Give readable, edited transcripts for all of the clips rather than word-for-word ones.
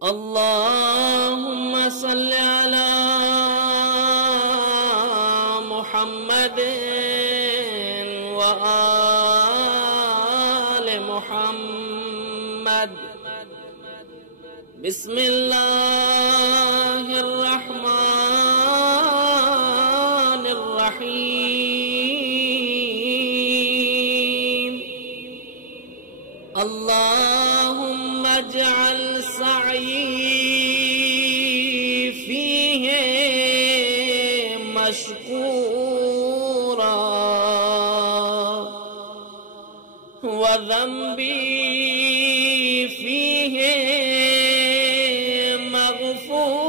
अल्लाहुम्मा सल्लि अला मुहम्मदिन व आले मुहम्मद। बिस्मिल्लाहिर रहमानिर रहीम। अल्लाहुम्मा अजअल सअई फीहि मशकूरा व ज़ंबी फीहि मग़फ़ूरा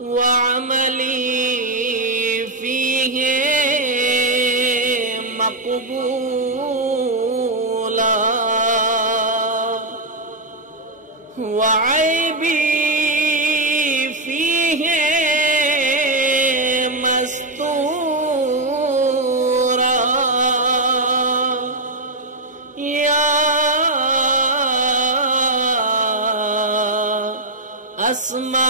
व अमली फीहि मक़बूला व ऐबी फीहि मस्तूरा। या अस्मा